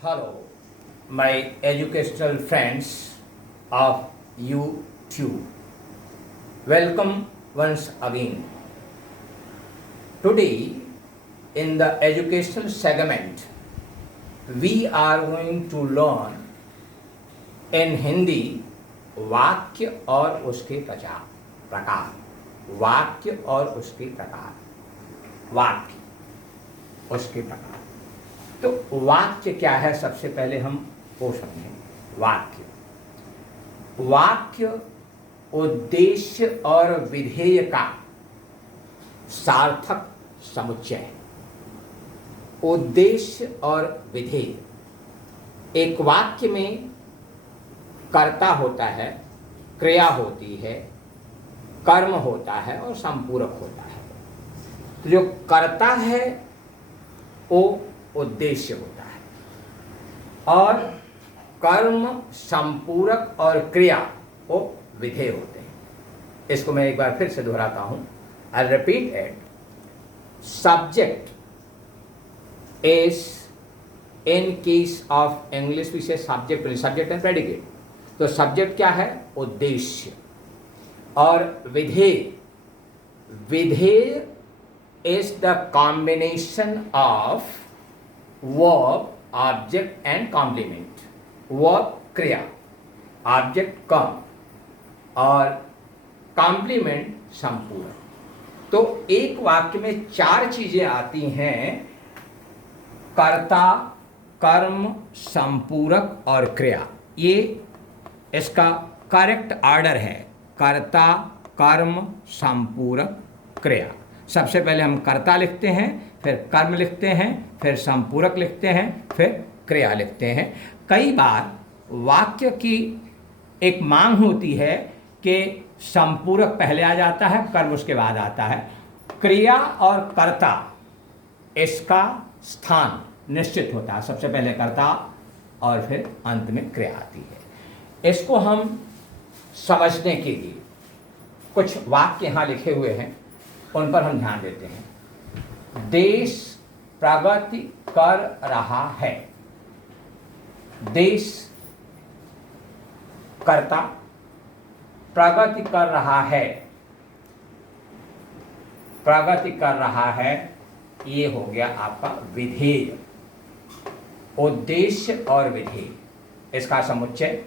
Hello, my educational friends of YouTube. Welcome once again. Today, in the educational segment, we are going to learn in Hindi वाक्य और उसके प्रकार वाक्य और उसके प्रकार वाक्य उसके प्रकार। तो वाक्य क्या है, सबसे पहले हम वो समझें। वाक्य उद्देश्य और विधेय का सार्थक समुच्चय है। उद्देश्य और विधेय, एक वाक्य में कर्ता होता है, क्रिया होती है, कर्म होता है और संपूरक होता है। तो जो कर्ता है वो उद्देश्य होता है और कर्म, संपूरक और क्रिया वो विधेय होते हैं। इसको मैं एक बार फिर से दोहराता हूं। I repeat it. Subject is, in case of English भी से सब्जेक्ट एंड प्रेडिकेट। तो सब्जेक्ट क्या है? उद्देश्य। और विधेय is the combination of verb, object and complement. Verb क्रिया, ऑब्जेक्ट कर्म और कॉम्प्लीमेंट संपूरक। तो एक वाक्य में 4 चीजें आती हैं: कर्ता, कर्म, संपूरक और क्रिया। ये इसका करेक्ट ऑर्डर है। कर्ता, कर्म, संपूरक, क्रिया। सबसे पहले हम कर्ता लिखते हैं, फिर कर्म लिखते हैं, फिर संपूरक लिखते हैं, फिर क्रिया लिखते हैं। कई बार वाक्य की एक मांग होती है कि संपूरक पहले आ जाता है, कर्म उसके बाद आता है। क्रिया और कर्ता, इसका स्थान निश्चित होता है। सबसे पहले कर्ता और फिर अंत में क्रिया आती है। इसको हम समझने के लिए कुछ वाक्य यहाँ लिखे हुए हैं, उन पर हम ध्यान देते हैं। देश प्रगति कर रहा है। देश कर्ता, प्रगति कर रहा है। प्रगति कर रहा है, ये हो गया आपका विधेय। उद्देश्य और विधेय, इसका समुच्चय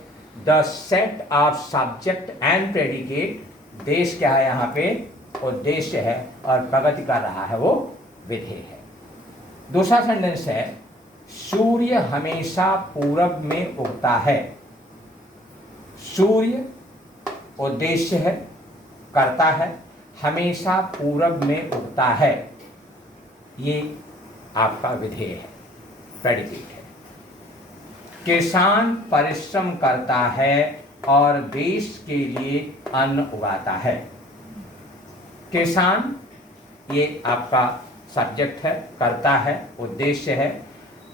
the set of subject and predicate. देश क्या है? यहाँ पे उद्देश्य है और प्रगति कर रहा है वो विधेय है। दूसरा सेंटेंस है, सूर्य हमेशा पूरब में उगता है। सूर्य उद्देश्य है, करता है, हमेशा पूरब में उगता है, ये आपका विधेय है, प्रेडिकेट है। किसान परिश्रम करता है और देश के लिए अन्न उगाता है। किसान ये आपका सब्जेक्ट है, करता है, उद्देश्य है।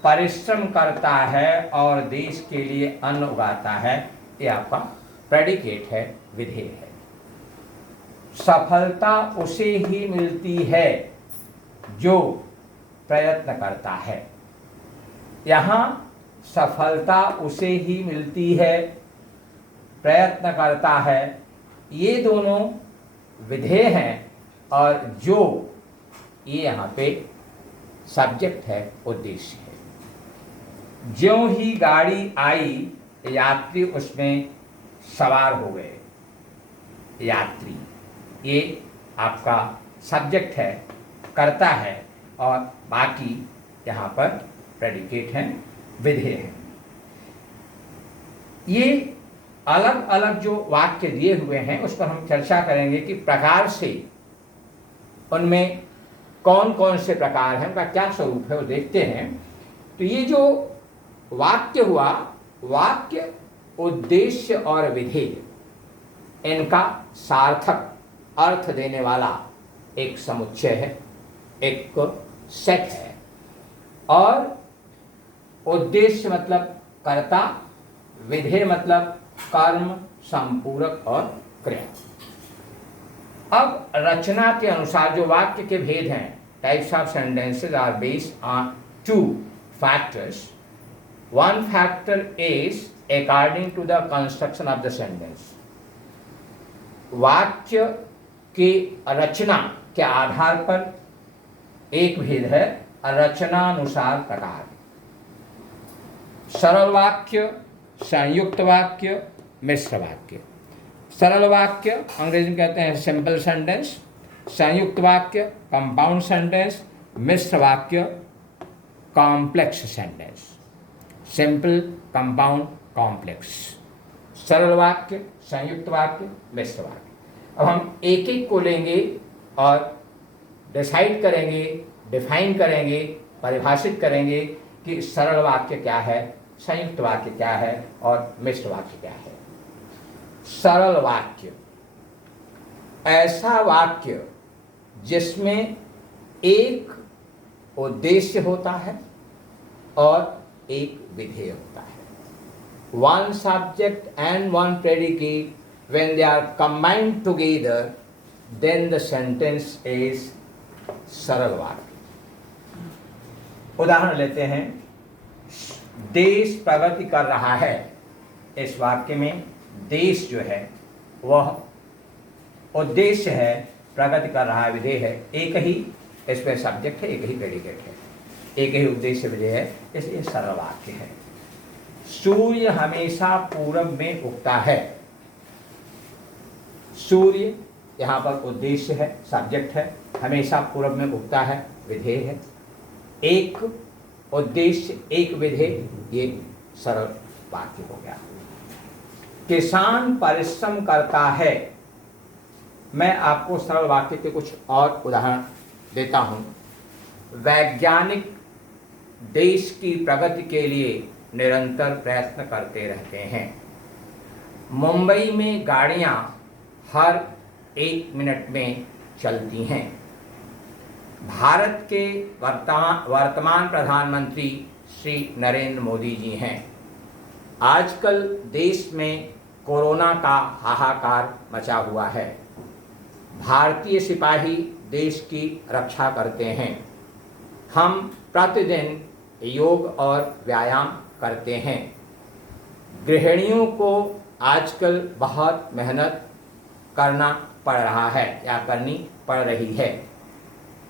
परिश्रम करता है और देश के लिए अन्न उगाता है, ये आपका प्रेडिकेट है, विधेय है। सफलता उसे ही मिलती है जो प्रयत्न करता है। यहाँ सफलता उसे ही मिलती है, प्रयत्न करता है, ये दोनों विधेय हैं और जो ये यहाँ पे सब्जेक्ट है, उद्देश्य है। ज्यों ही गाड़ी आई, यात्री उसमें सवार हो गए। यात्री ये आपका सब्जेक्ट है, करता है और बाकी यहाँ पर प्रेडिकेट हैं, विधेय हैं। ये अलग अलग जो वाक्य दिए हुए हैं उस पर हम चर्चा करेंगे कि प्रकार से उनमें कौन कौन से प्रकार हैं, उनका क्या स्वरूप है, वो देखते हैं। तो ये जो वाक्य हुआ, वाक्य, उद्देश्य और विधेय, इनका सार्थक अर्थ देने वाला एक समुच्चय है, एक सेट है। और उद्देश्य मतलब कर्ता, विधेय मतलब कर्म, संपूरक और क्रिया। अब रचना के अनुसार जो वाक्य के भेद हैं, types of sentences are based on 2 factors: One factor is according to the construction of the sentence. वाक्य की रचना के आधार पर एक भेद है रचनानुसार प्रकार। सरल वाक्य, संयुक्त वाक्य, मिश्र वाक्य। सरल वाक्य अंग्रेजी में कहते हैं सिंपल सेंटेंस, संयुक्त वाक्य कंपाउंड सेंटेंस, मिश्र वाक्य complex sentence. Simple, compound, complex. सरल वाक्य, संयुक्त वाक्य, मिश्र वाक्य। अब हम एक एक को लेंगे और डिसाइड करेंगे, डिफाइन करेंगे, परिभाषित करेंगे कि सरल वाक्य क्या है, संयुक्त वाक्य क्या है और मिश्र वाक्य क्या है। सरल वाक्य ऐसा वाक्य जिसमें एक उद्देश्य होता है और एक विधेय होता है। One subject and one predicate, when they are combined together, then the sentence is सरल वाक्य। उदाहरण लेते हैं, देश प्रगति कर रहा है। इस वाक्य में देश जो है वह उद्देश्य है, प्रगति कर रहा है विधेय है। एक ही इसमें सब्जेक्ट है, एक ही प्रेडिकेट है, एक ही उद्देश्य विधेय है, इसलिए सरल वाक्य है। सूर्य हमेशा पूरब में उगता है। सूर्य यहाँ पर उद्देश्य है, सब्जेक्ट है, हमेशा पूरब में उगता है विधेय है। एक उद्देश्य एक विधेय, ये सरल वाक्य हो गया। किसान परिश्रम करता है। मैं आपको सरल वाक्य के कुछ और उदाहरण देता हूँ। वैज्ञानिक देश की प्रगति के लिए निरंतर प्रयत्न करते रहते हैं। मुंबई में गाड़ियाँ हर 1 मिनट में चलती हैं। भारत के वर्तमान प्रधानमंत्री श्री नरेंद्र मोदी जी हैं। आजकल देश में कोरोना का हाहाकार मचा हुआ है। भारतीय सिपाही देश की रक्षा करते हैं। हम प्रतिदिन योग और व्यायाम करते हैं। गृहिणियों को आजकल बहुत मेहनत करना पड़ रहा है या करनी पड़ रही है।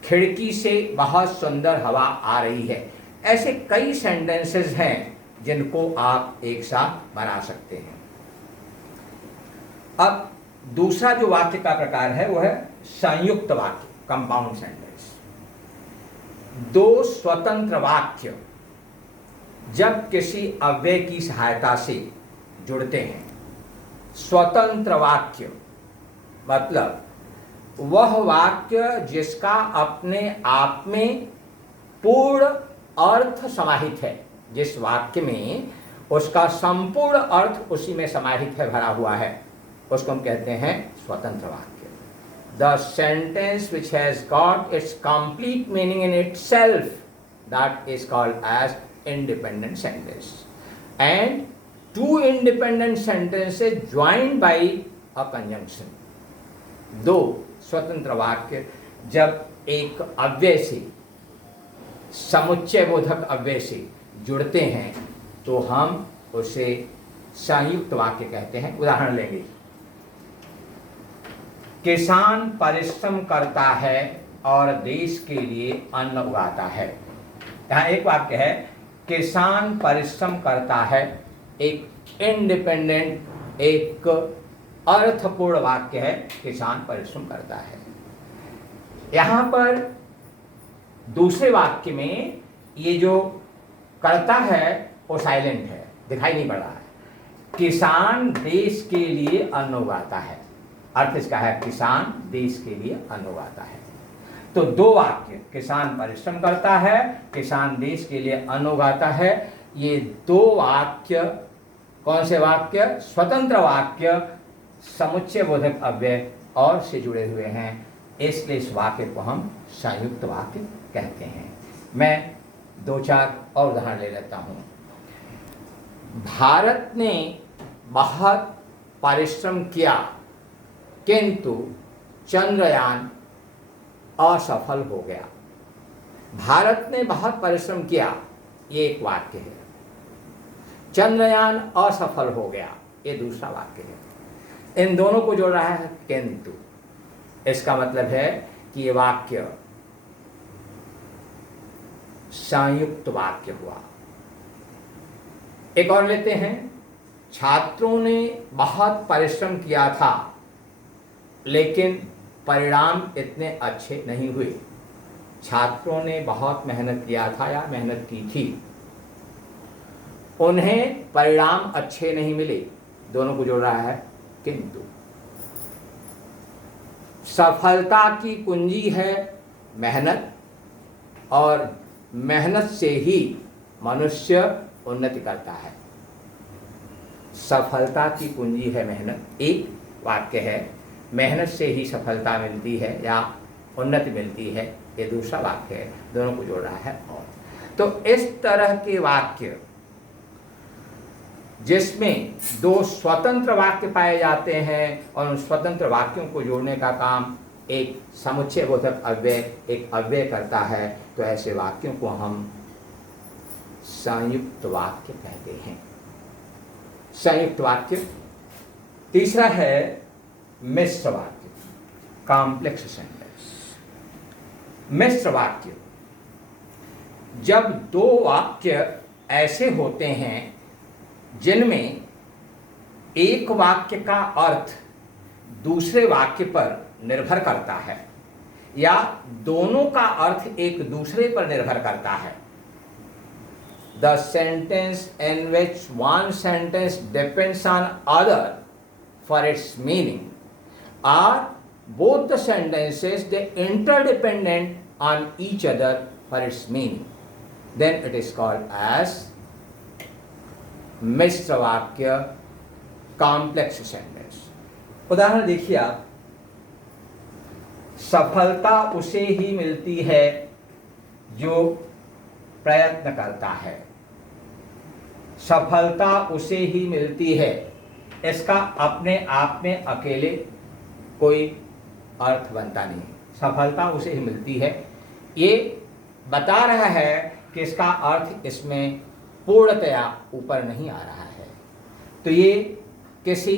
खिड़की से बहुत सुंदर हवा आ रही है। ऐसे कई सेंटेंसेस हैं जिनको आप एक साथ बना सकते हैं। अब दूसरा जो वाक्य का प्रकार है वह है संयुक्त वाक्य, कंपाउंड सेंटेंस। दो स्वतंत्र वाक्य जब किसी अव्यय की सहायता से जुड़ते हैं। स्वतंत्र वाक्य मतलब वह वाक्य जिसका अपने आप में पूर्ण अर्थ समाहित है, जिस वाक्य में उसका संपूर्ण अर्थ उसी में समाहित है, भरा हुआ है, उसको हम कहते हैं स्वतंत्र वाक्य। The sentence which has got its complete meaning in itself, that is called as independent sentence. And two independent sentences joined by a conjunction. दो स्वतंत्र वाक्य जब एक अव्यय से, समुच्चय बोधक अव्यय से जुड़ते हैं तो हम उसे संयुक्त वाक्य कहते हैं। उदाहरण लेंगे, किसान परिश्रम करता है और देश के लिए अन्न उगाता है। यहाँ एक वाक्य है, किसान परिश्रम करता है, एक इंडिपेंडेंट, एक अर्थपूर्ण वाक्य है, किसान परिश्रम करता है। यहाँ पर दूसरे वाक्य में ये जो करता है वो साइलेंट है, दिखाई नहीं पड़ रहा है। किसान देश के लिए अन्न उगाता है, अर्थ इसका है किसान देश के लिए अन्न उगाता है। तो दो वाक्य, किसान परिश्रम करता है, किसान देश के लिए अन्न उगाता है, ये दो वाक्य कौन से वाक्य? स्वतंत्र वाक्य, समुच्चय बोधक अव्यय और से जुड़े हुए हैं, इसलिए इस वाक्य को हम संयुक्त वाक्य कहते हैं। मैं दो चार और उदाहरण ले लेता हूँ। भारत ने बहुत परिश्रम किया किंतु चंद्रयान असफल हो गया। भारत ने बहुत परिश्रम किया, ये एक वाक्य है। चंद्रयान असफल हो गया, ये दूसरा वाक्य है। इन दोनों को जोड़ रहा है किंतु। इसका मतलब है कि ये वाक्य संयुक्त वाक्य हुआ। एक और लेते हैं, छात्रों ने बहुत परिश्रम किया था लेकिन परिणाम इतने अच्छे नहीं हुए। छात्रों ने बहुत मेहनत किया था या मेहनत की थी, उन्हें परिणाम अच्छे नहीं मिले, दोनों को जोड़ रहा है किंतु। सफलता की कुंजी है मेहनत, और मेहनत से ही मनुष्य उन्नति करता है। सफलता की कुंजी है मेहनत, एक वाक्य है। मेहनत से ही सफलता मिलती है या उन्नति मिलती है, ये दूसरा वाक्य है। दोनों को जोड़ रहा है और। तो इस तरह के वाक्य जिसमें दो स्वतंत्र वाक्य पाए जाते हैं और उन स्वतंत्र वाक्यों को जोड़ने का काम एक समुच्चय बोधक अव्यय, एक अव्यय करता है, तो ऐसे वाक्यों को हम संयुक्त वाक्य कहते हैं। संयुक्त वाक्य। तीसरा है मिश्र वाक्य, कॉम्प्लेक्स सेंटेंस। मिश्र वाक्य, जब दो वाक्य ऐसे होते हैं जिनमें एक वाक्य का अर्थ दूसरे वाक्य पर निर्भर करता है या दोनों का अर्थ एक दूसरे पर निर्भर करता है। The sentence in which one sentence depends on other for its meaning, are both the sentences they interdependent on each other for its meaning, then it is called as मिश्र वाक्य, कॉम्प्लेक्स सेंटेंस। उदाहरण देखिए आप, सफलता उसे ही मिलती है जो प्रयत्न करता है। सफलता उसे ही मिलती है, इसका अपने आप में अकेले कोई अर्थ बनता नहीं। सफलता उसे ही मिलती है, ये बता रहा है कि इसका अर्थ इसमें पूर्णतया ऊपर नहीं आ रहा है। तो ये किसी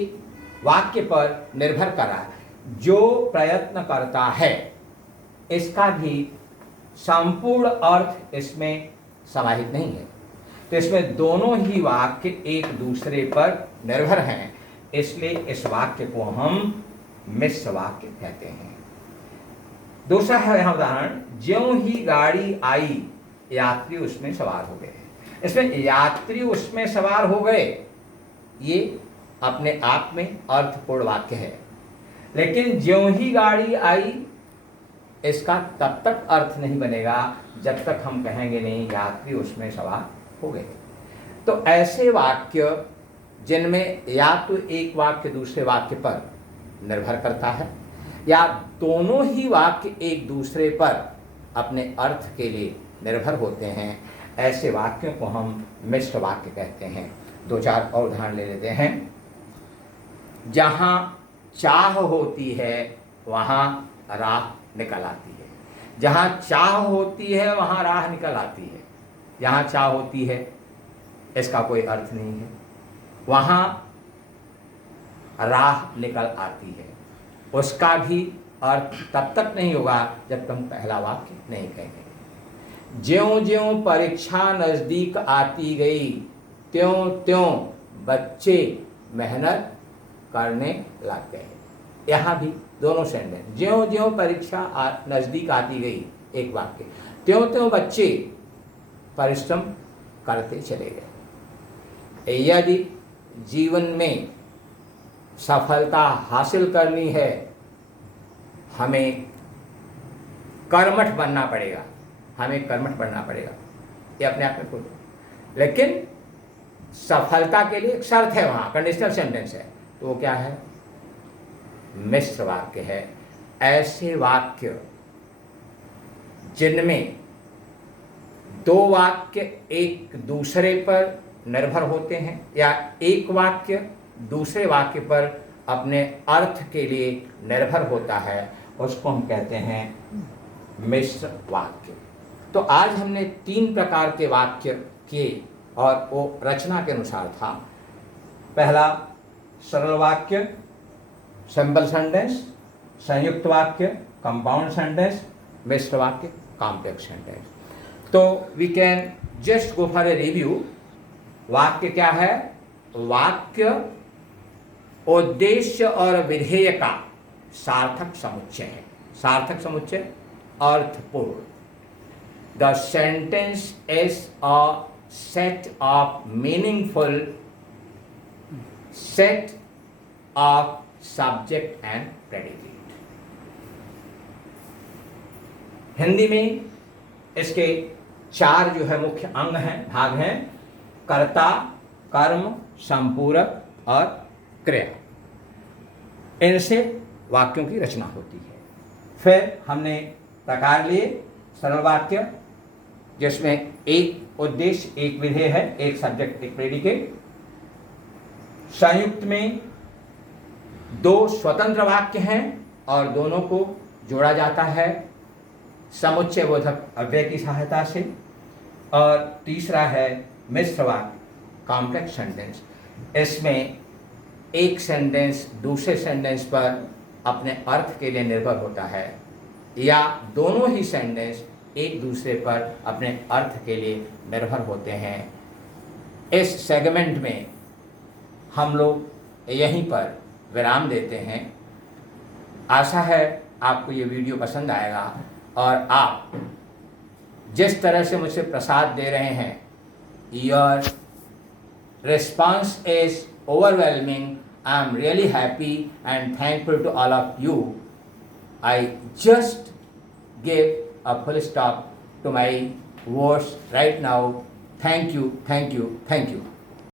वाक्य पर निर्भर कर रहा है। जो प्रयत्न करता है इसका भी संपूर्ण अर्थ इसमें समाहित नहीं है। तो इसमें दोनों ही वाक्य एक दूसरे पर निर्भर हैं, इसलिए इस वाक्य को हम मिश्र वाक्य कहते हैं। दूसरा है यहां उदाहरण, ज्यों ही गाड़ी आई यात्री उसमें सवार हो गए। इसमें यात्री उसमें सवार हो गए, ये अपने आप में अर्थपूर्ण वाक्य है, लेकिन ज्यों ही गाड़ी आई इसका तब तक अर्थ नहीं बनेगा जब तक हम कहेंगे नहीं यात्री उसमें सवार हो गए। तो ऐसे वाक्य जिनमें या तो एक वाक्य दूसरे वाक्य पर निर्भर करता है या दोनों ही वाक्य एक दूसरे पर अपने अर्थ के लिए निर्भर होते हैं, ऐसे वाक्यों को हम मिश्र वाक्य कहते हैं। दो चार और उदाहरण ले लेते हैं। जहाँ चाह होती है वहाँ राह निकल आती है। जहाँ चाह होती है वहाँ राह निकल आती है। यहाँ चाह होती है इसका कोई अर्थ नहीं है, वहाँ राह निकल आती है, उसका भी अर्थ तब तक नहीं होगा जब तुम पहला वाक्य नहीं कहेंगे। ज्यों ज्यों परीक्षा नजदीक आती गई त्यों त्यों बच्चे मेहनत करने लग गए। यहाँ भी दोनों सेंटेंस, ज्यों ज्यों परीक्षा नजदीक आती गई एक वाक्य, त्यों त्यों बच्चे परिश्रम करते चले गए। यदि जीवन में सफलता हासिल करनी है हमें कर्मठ बनना पड़ेगा, हमें कर्मठ बनना पड़ेगा, ये अपने आप में खुद। लेकिन सफलता के लिए एक शर्त है, वहाँ कंडीशनल सेंटेंस है, तो वो क्या है? मिश्र वाक्य है। ऐसे वाक्य जिनमें दो वाक्य एक दूसरे पर निर्भर होते हैं या एक वाक्य दूसरे वाक्य पर अपने अर्थ के लिए निर्भर होता है, उसको हम कहते हैं मिश्र वाक्य। तो आज हमने 3 प्रकार के वाक्य किए और वो रचना के अनुसार था। पहला सरल वाक्य, सिंपल सेंटेंस, संयुक्त वाक्य, कंपाउंड सेंटेंस, मिश्र वाक्य, कॉम्प्लेक्स सेंटेंस। तो we can just go for a review. वाक्य क्या है? वाक्य उद्देश्य और विधेय का सार्थक समुच्चय है। सार्थक समुच्चय, अर्थपूर्ण। The sentence is a set of meaningful set of subject and predicate। Hindi में इसके चार जो है मुख्य अंग हैं, भाग हैं। कर्ता, कर्म, संपूरक और क्रिया। इनसे वाक्यों की रचना होती है। फिर हमने प्रकार लिए। सरल वाक्य जिसमें एक उद्देश्य, एक विधेय है, एक सब्जेक्ट, एक प्रेडिकेट। संयुक्त में दो स्वतंत्र वाक्य हैं और दोनों को जोड़ा जाता है समुच्चय बोधक अव्यय की सहायता से। और तीसरा है मिश्र वाक्य, कॉम्प्लेक्स सेंटेंस। इसमें एक सेंटेंस दूसरे सेंटेंस पर अपने अर्थ के लिए निर्भर होता है या दोनों ही सेंटेंस एक दूसरे पर अपने अर्थ के लिए निर्भर होते हैं। इस सेगमेंट में हम लोग यहीं पर विराम देते हैं। आशा है आपको ये वीडियो पसंद आएगा और आप जिस तरह से मुझसे प्रसाद दे रहे हैं, your response is overwhelming. I am really happy and thankful to all of you. I just give a full stop to my words right now. Thank you, thank you, thank you.